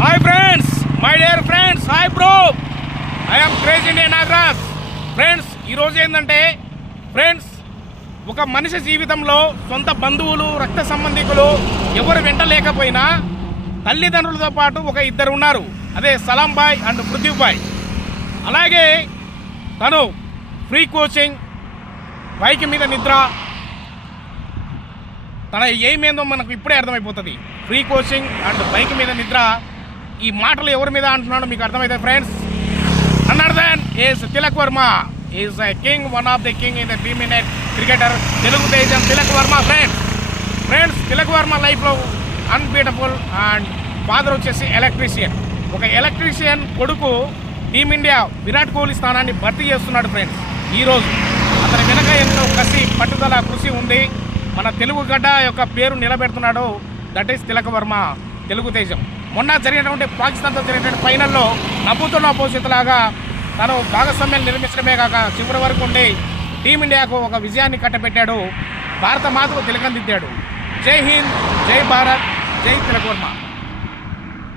Hi friends, my dear friends, hi bro. I'm crazy Indian Nagaraj. Friends, ఈరోజు ఏంటంటే friends, ఒక మనిషి జీవితంలో సొంత బంధువులు, రక్త సంబంధికులు ఎవరు వెంట లేకపోయినా తల్లిదండ్రులతో పాటు ఒక ఇద్దరు ఉన్నారు. అదే సలాం బాయ్ అండ్ పృథ్వీ బాయ్. అలాగే తను ఫ్రీ కోచింగ్, బైక్ మీద నిద్ర, తన ఏమేందో మనకు ఇప్పుడే అర్థమైపోతుంది. ఫ్రీ కోచింగ్ అండ్ బైక్ మీద నిద్ర. ఈ మాటలు ఎవరి మీద అంటున్నాడో మీకు అర్థమైతే friends. Another then is Tilak Varma. Is a king, one of the king in the 3 minute cricketer, Telugu తేజం తిలక్ వర్మ. ఫ్రెండ్స్ తిలక్ వర్మ లైఫ్లో అన్బీటబుల్. అండ్ ఫాదర్ వచ్చేసి ఎలక్ట్రీషియన్. ఒక ఎలక్ట్రీషియన్ కొడుకు టీమిండియా విరాట్ కోహ్లీ స్థానాన్ని భర్తీ చేస్తున్నాడు ఫ్రెండ్స్. ఈరోజు అతని వెనక ఎంతో కసి, పట్టుదల, కృషి ఉంది. మన తెలుగు గడ్డ యొక్క పేరు నిలబెడుతున్నాడు. దట్ ఈస్ తిలక్ వర్మ, తెలుగు తేజం. మొన్న జరిగినటువంటి పాకిస్తాన్తో జరిగినటువంటి ఫైనల్లో నవ్వుతున్న భవిష్యత్తులాగా తను భాగస్వామ్యం నిర్మించడమే కాక చివరి వరకు ఉండి టీమిండియాకు ఒక విజయాన్ని కట్టబెట్టాడు. భారత మాతకు తిలకందిద్దాడు. జై హింద్, జై భారత్, జై తిలక్ వర్మ.